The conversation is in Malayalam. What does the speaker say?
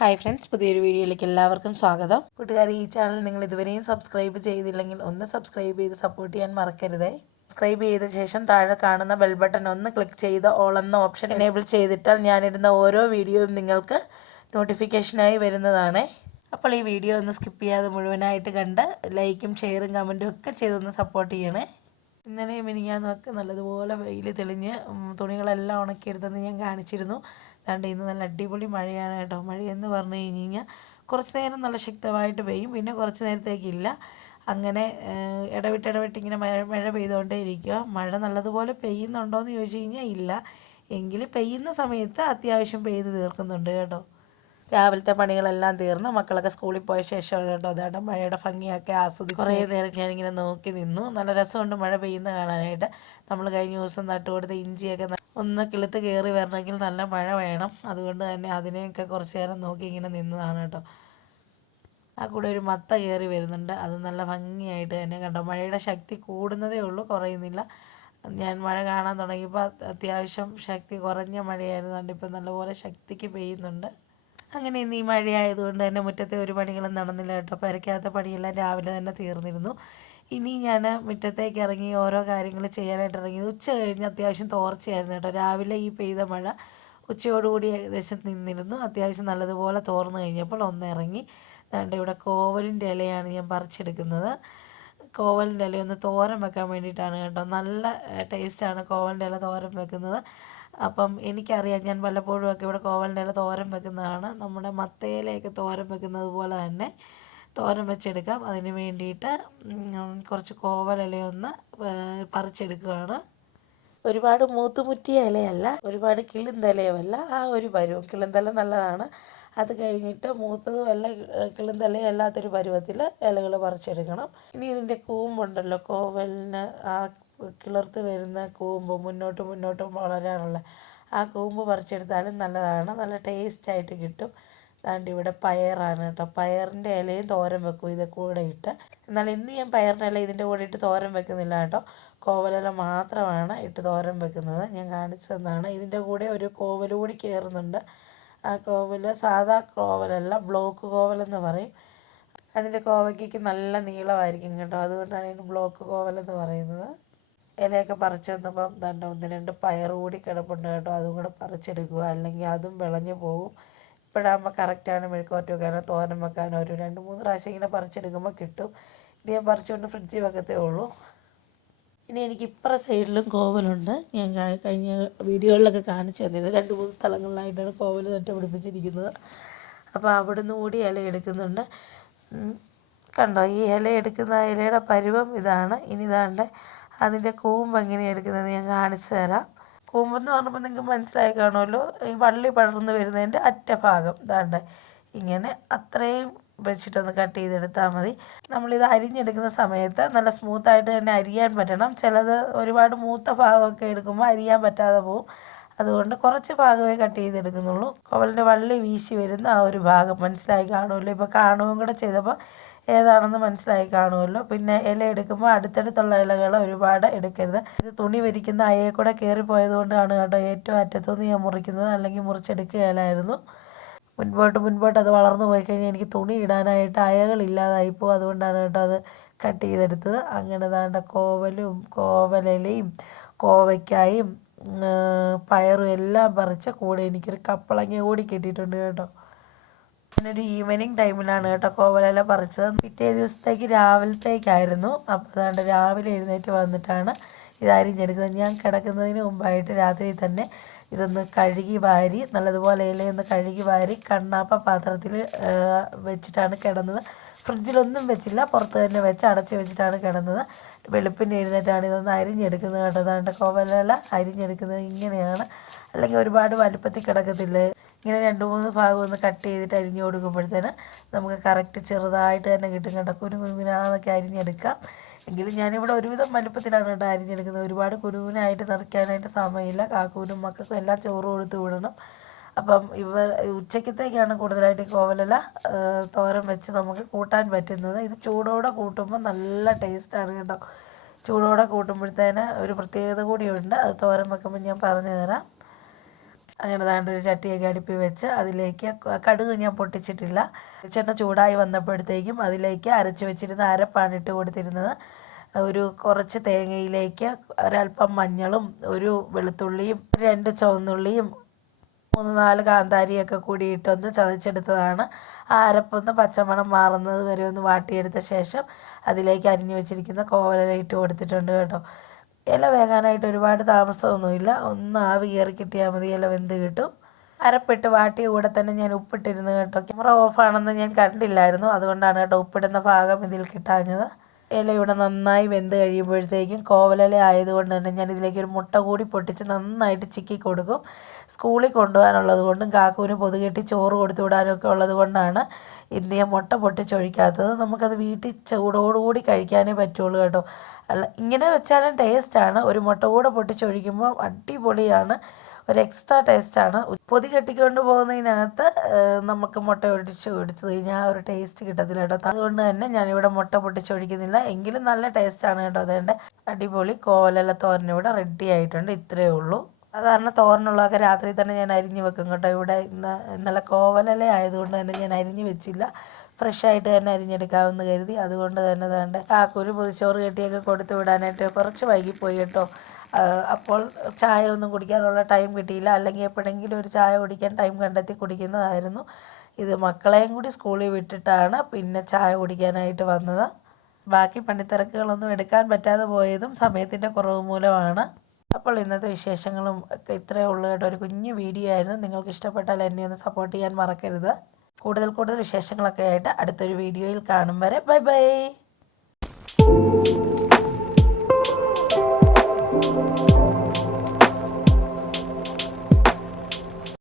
ഹായ് ഫ്രണ്ട്സ്, പുതിയൊരു വീഡിയോയിലേക്ക് എല്ലാവർക്കും സ്വാഗതം. കൂട്ടുകാർ, ഈ ചാനൽ നിങ്ങൾ ഇതുവരെയും സബ്സ്ക്രൈബ് ചെയ്തില്ലെങ്കിൽ ഒന്ന് സബ്സ്ക്രൈബ് ചെയ്ത് സപ്പോർട്ട് ചെയ്യാൻ മറക്കരുതേ. സബ്സ്ക്രൈബ് ചെയ്ത ശേഷം താഴെ കാണുന്ന ബെൽ ബട്ടൺ ഒന്ന് ക്ലിക്ക് ചെയ്ത് ഓൾ എന്ന ഓപ്ഷൻ എനേബിൾ ചെയ്തിട്ടാൽ ഞാനിടുന്ന ഓരോ വീഡിയോയും നിങ്ങൾക്ക് നോട്ടിഫിക്കേഷനായി വരുന്നതാണ്. അപ്പോൾ ഈ വീഡിയോ ഒന്ന് സ്കിപ്പ് ചെയ്യാതെ മുഴുവനായിട്ട് കണ്ട് ലൈക്കും ഷെയറും കമൻറ്റും ഒക്കെ ചെയ്തൊന്ന് സപ്പോർട്ട് ചെയ്യണേ. ഇന്നലെ മിനിഞ്ഞാന്നൊക്കെ നല്ലതുപോലെ വെയിൽ തെളിഞ്ഞ് തുണികളെല്ലാം ഉണക്കിയെടുത്തെന്ന് ഞാൻ കാണിച്ചിരുന്നു. അതുകൊണ്ട് ഇന്ന് നല്ല അടിപൊളി മഴയാണ് കേട്ടോ. മഴയെന്ന് പറഞ്ഞു കഴിഞ്ഞാൽ കുറച്ച് നേരം നല്ല ശക്തമായിട്ട് പെയ്യും, പിന്നെ കുറച്ച് നേരത്തേക്കില്ല. അങ്ങനെ ഇടവിട്ട് ഇങ്ങനെ മഴ പെയ്തുകൊണ്ടേ ഇരിക്കുക. മഴ നല്ലതുപോലെ പെയ്യുന്നുണ്ടോ എന്ന് ചോദിച്ചു കഴിഞ്ഞാൽ ഇല്ല, എങ്കിൽ പെയ്യുന്ന സമയത്ത് അത്യാവശ്യം പെയ്ത് തീർക്കുന്നുണ്ട് കേട്ടോ. രാവിലത്തെ പണികളെല്ലാം തീർന്ന് മക്കളൊക്കെ സ്കൂളിൽ പോയ ശേഷമാണ് കേട്ടോ അതാണ്ട് മഴയുടെ ഭംഗിയൊക്കെ ആസ്വദിച്ച് കുറേ നേരം ഞാനിങ്ങനെ നോക്കി നിന്നു. നല്ല രസമുണ്ട് മഴ പെയ്യുന്ന കാണാനായിട്ട്. നമ്മൾ കഴിഞ്ഞ ദിവസം നട്ടുകൊടുത്ത ഇഞ്ചിയൊക്കെ ഒന്ന് കിളുത്ത് കയറി വരണമെങ്കിൽ നല്ല മഴ വേണം. അതുകൊണ്ട് തന്നെ അതിനെയൊക്കെ കുറച്ച് നേരം നോക്കി ഇങ്ങനെ നിന്നതാണ് കേട്ടോ. ആ കൂടെ ഒരു മത്ത കയറി വരുന്നുണ്ട്, അത് നല്ല ഭംഗിയായിട്ട് തന്നെ കണ്ടോ. മഴയുടെ ശക്തി കൂടുന്നതേ ഉള്ളൂ, കുറയുന്നില്ല. ഞാൻ മഴ കാണാൻ തുടങ്ങിയപ്പോൾ അത്യാവശ്യം ശക്തി കുറഞ്ഞ മഴയായിരുന്നു, ഇപ്പം നല്ലപോലെ ശക്തിക്ക് പെയ്യുന്നുണ്ട്. അങ്ങനെ ഇന്ന് ഈ മഴയായതുകൊണ്ട് തന്നെ മുറ്റത്തെ ഒരു പണികളും നടന്നില്ല കേട്ടോ. പെരയ്ക്കകത്ത പണിയെല്ലാം രാവിലെ തന്നെ തീർന്നിരുന്നു. ഇനി ഞാൻ മുറ്റത്തേക്ക് ഇറങ്ങി ഓരോ കാര്യങ്ങൾ ചെയ്യാനായിട്ട് ഇറങ്ങിയത് ഉച്ച കഴിഞ്ഞ് അത്യാവശ്യം തോർച്ചയായിരുന്നു കേട്ടോ. രാവിലെ ഈ പെയ്ത മഴ ഉച്ചയോടുകൂടി ഏകദേശം നിന്നിരുന്നു. അത്യാവശ്യം നല്ലതുപോലെ തോർന്നു കഴിഞ്ഞപ്പോൾ ഒന്ന് ഇറങ്ങി. അതുകൊണ്ട് ഇവിടെ കോവലിൻ്റെ ഇലയാണ് ഞാൻ പറിച്ചെടുക്കുന്നത്. കോവലിൻ്റെ ഇല ഒന്ന് തോരൻ വെക്കാൻ വേണ്ടിയിട്ടാണ് കേട്ടോ. നല്ല ടേസ്റ്റാണ് കോവലിൻ്റെ ഇല തോരൻ വെക്കുന്നത്. അപ്പം എനിക്കറിയാം, ഞാൻ വല്ലപ്പോഴും ഒക്കെ ഇവിടെ കോവലിൻ്റെ ഇല തോരൻ വെക്കുന്നതാണ്. നമ്മുടെ മത്തയിലയൊക്കെ തോരൻ വെക്കുന്നത് പോലെ തന്നെ തോരൻ വെച്ചെടുക്കാം. അതിന് വേണ്ടിയിട്ട് കുറച്ച് കോവലിലയൊന്ന് പറിച്ചെടുക്കുകയാണ്. ഒരുപാട് മൂത്തുമുറ്റിയ ഇലയല്ല, ഒരുപാട് കിളുന്തലയുമല്ല, ആ ഒരു പരുവം. കിളുന്തല നല്ലതാണ്. അത് കഴിഞ്ഞിട്ട് മൂത്തതുമല്ല കിളുന്തലയും അല്ലാത്തൊരു പരുവത്തിൽ ഇലകൾ പറിച്ചെടുക്കണം. ഇനി ഇതിൻ്റെ കൂമ്പുണ്ടല്ലോ, കോവലിന് ആ കിളിർത്ത് വരുന്ന കൂമ്പ് മുന്നോട്ടും വളരാനുള്ള ആ കൂമ്പ് പറിച്ചെടുത്താലും നല്ലതാണ്, നല്ല ടേസ്റ്റായിട്ട് കിട്ടും. അതുകൊണ്ട് ഇവിടെ പയറാണ് കേട്ടോ. പയറിൻ്റെ ഇലയും തോരൻ വെക്കും ഇത് കൂടെ ഇട്ട്. എന്നാൽ ഇന്ന് ഞാൻ പയറിൻ്റെ ഇല ഇതിൻ്റെ കൂടെ ഇട്ട് തോരൻ വെക്കുന്നില്ല കേട്ടോ. കോവലില മാത്രമാണ് ഇട്ട് തോരൻ വെക്കുന്നത്. ഞാൻ കാണിച്ചു തന്നതാണ്. ഇതിൻ്റെ കൂടെ ഒരു കോവൽ കൂടി കയറുന്നുണ്ട്. ആ കോവൽ സാധാ കോവലല്ല, ബ്ലോക്ക് കോവലെന്ന് പറയും. അതിൻ്റെ കോവയ്ക്ക് നല്ല നീളമായിരിക്കും കേട്ടോ, അതുകൊണ്ടാണ് ഇതിന് ബ്ലോക്ക് കോവലെന്ന് പറയുന്നത്. ഇലയൊക്കെ പറിച്ച് വന്നപ്പം ദണ്ട 1-2 പയർ കൂടി കിടപ്പുണ്ട് കേട്ടോ. അതും കൂടെ പറിച്ചെടുക്കുക, അല്ലെങ്കിൽ അതും വിളഞ്ഞു പോകും. ഇപ്പോഴാകുമ്പോൾ കറക്റ്റാണ് മെഴുക്കുവരട്ടി വെക്കാനോ തോരൻ വെക്കാനോ. ഒരു 2-3 പ്രാവശ്യം ഇങ്ങനെ പറിച്ചെടുക്കുമ്പോൾ കിട്ടും. ഇത് ഞാൻ പറിച്ചുകൊണ്ട് ഫ്രിഡ്ജിൽ വെക്കത്തേ ഉള്ളൂ. ഇനി എനിക്ക് ഇപ്പുറ സൈഡിലും കോവലുണ്ട്. ഞാൻ കഴിഞ്ഞ വീഡിയോകളിലൊക്കെ കാണിച്ചു തന്നത് 2-3 സ്ഥലങ്ങളിലായിട്ടാണ് കോവൽ നട്ട് പിടിപ്പിച്ചിരിക്കുന്നത്. അപ്പോൾ അവിടുന്ന് കൂടി ഇല എടുക്കുന്നുണ്ട്. കണ്ടോ, ഈ ഇല എടുക്കുന്ന ഇലയുടെ പരുവം ഇതാണ്. ഇനി ഇതാണ്ട് അതിൻ്റെ കൂമ്പ് എങ്ങനെയാണ് എടുക്കുന്നത് ഞാൻ കാണിച്ചു തരാം. കൂമ്പെന്ന് പറഞ്ഞപ്പോൾ നിങ്ങൾക്ക് മനസ്സിലായി കാണുമല്ലോ, ഈ വള്ളി പടർന്ന് വരുന്നതിൻ്റെ അറ്റഭാഗം ഇതാണ്ട് ഇങ്ങനെ അത്രയും വെച്ചിട്ടൊന്ന് കട്ട് ചെയ്തെടുത്താൽ മതി. നമ്മളിത് അരിഞ്ഞെടുക്കുന്ന സമയത്ത് നല്ല സ്മൂത്തായിട്ട് തന്നെ അരിയാൻ പറ്റണം. ചിലത് ഒരുപാട് മൂത്ത ഭാഗമൊക്കെ എടുക്കുമ്പോൾ അരിയാൻ പറ്റാതെ പോവും. അതുകൊണ്ട് കുറച്ച് ഭാഗമേ കട്ട് ചെയ്തെടുക്കുന്നുള്ളൂ. കോവലിൻ്റെ വള്ളി വീശി വരുന്ന ആ ഒരു ഭാഗം മനസ്സിലായി കാണുമല്ലോ. ഇപ്പോൾ കാണുകയും കൂടെ ചെയ്തപ്പോൾ ഏതാണെന്ന് മനസ്സിലായി കാണുമല്ലോ. പിന്നെ ഇല എടുക്കുമ്പോൾ അടുത്തടുത്തുള്ള ഇലകൾ ഒരുപാട് എടുക്കരുത്. ഇത് തുണി വരിക്കുന്ന അയയിൽ കൂടെ കയറിപ്പോയത് കൊണ്ടാണ് കേട്ടോ ഏറ്റവും അറ്റത്തുനിന്ന് ഞാൻ മുറിക്കുന്നത്, അല്ലെങ്കിൽ മുറിച്ചെടുക്കുകയില്ലായിരുന്നു. മുൻപോട്ട് അത് വളർന്നു പോയി കഴിഞ്ഞാൽ എനിക്ക് തുണി ഇടാനായിട്ട് അയകളില്ലാതായിപ്പോൾ, അതുകൊണ്ടാണ് കേട്ടോ അത് കട്ട് ചെയ്തെടുത്തത്. അങ്ങനെ ദാണ്ട കോവലും കോവലിലയും കോവയ്ക്കായും പയറും എല്ലാം പറിച്ച് കൂടെ എനിക്കൊരു കപ്പളങ്ങ കൂടി കിട്ടിയിട്ടുണ്ട് കേട്ടോ. ഞാനൊരു ഈവനിങ് ടൈമിലാണ് കേട്ടോ കോവലില പറിച്ചത്. പിറ്റേ ദിവസത്തേക്ക് രാവിലത്തേക്കായിരുന്നു. അപ്പോൾ അതുകൊണ്ട് രാവിലെ എഴുന്നേറ്റ് വന്നിട്ടാണ് ഇത് അരിഞ്ഞെടുക്കുന്നത്. ഞാൻ കിടക്കുന്നതിന് മുമ്പായിട്ട് രാത്രി തന്നെ ഇതൊന്ന് കഴുകി വാരി നല്ലതുപോലെ ഇലയൊന്ന് കഴുകി വാരി കണ്ണാപ്പ പാത്രത്തിൽ വെച്ചിട്ടാണ് കിടന്നത്. ഫ്രിഡ്ജിലൊന്നും വെച്ചില്ല, പുറത്ത് തന്നെ വെച്ച് അടച്ച് വെച്ചിട്ടാണ് കിടന്നത്. വെളുപ്പിന് എഴുന്നേറ്റാണ് ഇതൊന്ന് അരിഞ്ഞെടുക്കുന്നത് കേട്ടോ. അതാണ്ട് കോവലില അരിഞ്ഞെടുക്കുന്നത് ഇങ്ങനെയാണ്, അല്ലെങ്കിൽ ഒരുപാട് വലുപ്പത്തിൽ കിടക്കത്തില്ലേ. ഇങ്ങനെ 2-3 ഭാഗം ഒന്ന് കട്ട് ചെയ്തിട്ട് അരിഞ്ഞു കൊടുക്കുമ്പോഴത്തേന് നമുക്ക് കറക്റ്റ് ചെറുതായിട്ട് തന്നെ കിട്ടും കേട്ടോ. കുനുകുനാന്നൊക്കെ അരിഞ്ഞെടുക്കാം. എങ്കിലും ഞാനിവിടെ ഒരുവിധം വലുപ്പത്തിലാണ് കേട്ടോ അരിഞ്ഞെടുക്കുന്നത്. ഒരുപാട് കുനുകുനായിട്ട് നിറയ്ക്കാനായിട്ട് സമയമില്ല. കാക്കൂനും മക്കൾക്കും എല്ലാം ചോറ് കൊടുത്ത് വിടണം. അപ്പം ഉച്ചക്കത്തേക്കാണ് കൂടുതലായിട്ട് കോവലില തോരൻ വെച്ച് നമുക്ക് കൂട്ടാൻ പറ്റുന്നത്. ഇത് ചൂടോടെ കൂട്ടുമ്പോൾ നല്ല ടേസ്റ്റാണ് കേട്ടോ. ചൂടോടെ കൂട്ടുമ്പോഴത്തേന് ഒരു പ്രത്യേകത കൂടിയുണ്ട്, അത് തോരൻ വെക്കുമ്പോൾ ഞാൻ പറഞ്ഞു തരാം. അങ്ങനെ ദാണ്ട് ഒരു ചട്ടിയൊക്കെ അടുപ്പി വെച്ച് അതിലേക്ക് കടുക് ഞാൻ പൊട്ടിച്ചിട്ടില്ല. വെളിച്ചെണ്ണ ചൂടായി വന്നപ്പോഴത്തേക്കും അതിലേക്ക് അരച്ച് വെച്ചിരുന്ന അരപ്പാണ് ഇട്ട് കൊടുത്തിരുന്നത്. ഒരു കുറച്ച് തേങ്ങയിലേക്ക് ഒരല്പം മഞ്ഞളും ഒരു വെളുത്തുള്ളിയും 2 ചുവന്നുള്ളിയും 3-4 കാന്താരിയൊക്കെ കൂടി ഇട്ടൊന്ന് ചതച്ചെടുത്തതാണ്. ആ അരപ്പൊന്ന് പച്ചമണം മാറുന്നത് വരെ ഒന്ന് വാട്ടിയെടുത്ത ശേഷം അതിലേക്ക് അരിഞ്ഞു വെച്ചിരിക്കുന്ന കോവലില ഇട്ട് കൊടുത്തിട്ടുണ്ട് കേട്ടോ. ഇല വേകാനായിട്ട് ഒരുപാട് താമസമൊന്നുമില്ല. ഒന്ന് ആവി കയറി കിട്ടിയാൽ മതി, ഇല വെന്ത് കിട്ടും. അരപ്പിട്ട് വാട്ടിയ കൂടെ തന്നെ ഞാൻ ഉപ്പിട്ടിരുന്നു കേട്ടോ. ക്യാമറ ഓഫാണെന്ന് ഞാൻ കണ്ടില്ലായിരുന്നു, അതുകൊണ്ടാണ് കേട്ടോ ഉപ്പിടുന്ന ഭാഗം ഇതിൽ കിട്ടാഞ്ഞത്. ഇല ഇവിടെ നന്നായി വെന്ത് കഴിയുമ്പോഴത്തേക്കും കോവലില ആയതുകൊണ്ട് തന്നെ ഞാൻ ഇതിലേക്ക് ഒരു മുട്ട കൂടി പൊട്ടിച്ച് നന്നായിട്ട് ചിക്കി കൊടുക്കും. സ്കൂളിൽ കൊണ്ടുപോകാനുള്ളത് കൊണ്ടും കാക്കുവിന് പൊതുകെട്ടി ചോറ് കൊടുത്തു വിടാനൊക്കെ ഉള്ളത് കൊണ്ടാണ് ഇന്ന് ഞാൻ മുട്ട പൊട്ടിച്ചൊഴിക്കാത്തത്. നമുക്കത് വീട്ടിൽ ചൂടോടുകൂടി കഴിക്കാനേ പറ്റുള്ളൂ കേട്ടോ. അല്ല ഇങ്ങനെ വെച്ചാലും ടേസ്റ്റാണ്. ഒരു മുട്ട കൂടെ പൊട്ടിച്ചൊഴിക്കുമ്പോൾ അടിപൊളിയാണ്, ഒരു എക്സ്ട്രാ ടേസ്റ്റാണ്. പൊതി കെട്ടിക്കൊണ്ട് പോകുന്നതിനകത്ത് നമുക്ക് മുട്ട ഒടിച്ച് കഴിഞ്ഞാൽ ആ ഒരു ടേസ്റ്റ് കിട്ടത്തില്ല കേട്ടോ. അതുകൊണ്ട് തന്നെ ഞാനിവിടെ മുട്ട പൊട്ടിച്ചൊഴിക്കുന്നില്ല, എങ്കിലും നല്ല ടേസ്റ്റാണ് കേട്ടോ. അതുകൊണ്ട് അടിപൊളി കോവലില തോരൻ ഇവിടെ റെഡി ആയിട്ടുണ്ട്. ഇത്രയേ ഉള്ളൂ. സാധാരണ തോരനുള്ളതൊക്കെ രാത്രി തന്നെ ഞാൻ അരിഞ്ഞ് വെക്കും കേട്ടോ. ഇവിടെ ഇന്നലെ കോവലില ആയതുകൊണ്ട് തന്നെ ഞാൻ അരിഞ്ഞ് വെച്ചില്ല, ഫ്രഷായിട്ട് തന്നെ അരിഞ്ഞെടുക്കാമെന്ന് കരുതി. അതുകൊണ്ട് തന്നെ വേണ്ട കാക്കൂര് പൊതിച്ചോറ് കെട്ടിയൊക്കെ കൊടുത്തു വിടാനായിട്ട് കുറച്ച് വൈകിപ്പോയി കേട്ടോ. അപ്പോൾ ചായ ഒന്നും കുടിക്കാനുള്ള ടൈം കിട്ടിയില്ല. അല്ലെങ്കിൽ എപ്പോഴെങ്കിലും ഒരു ചായ കുടിക്കാൻ ടൈം കണ്ടെത്തി കുടിക്കുന്നതായിരുന്നു. ഇത് മക്കളെയും കൂടി സ്കൂളിൽ വിട്ടിട്ടാണ് പിന്നെ ചായ കുടിക്കാനായിട്ട് വന്നത്. ബാക്കി പണിത്തിരക്കുകളൊന്നും എടുക്കാൻ പറ്റാതെ പോയതും സമയത്തിൻ്റെ കുറവ് മൂലമാണ്. അപ്പോൾ ഇന്നത്തെ വിശേഷങ്ങളും ഒക്കെ ഇത്രയേ ഉള്ളൂ കേട്ടോ. ഒരു കുഞ്ഞു വീഡിയോ ആയിരുന്നു. നിങ്ങൾക്ക് ഇഷ്ടപ്പെട്ടാൽ എന്നെ ഒന്ന് സപ്പോർട്ട് ചെയ്യാൻ മറക്കരുത്. കൂടുതൽ വിശേഷങ്ങളൊക്കെ ആയിട്ട് അടുത്തൊരു വീഡിയോയിൽ കാണും വരെ ബൈ ബൈ.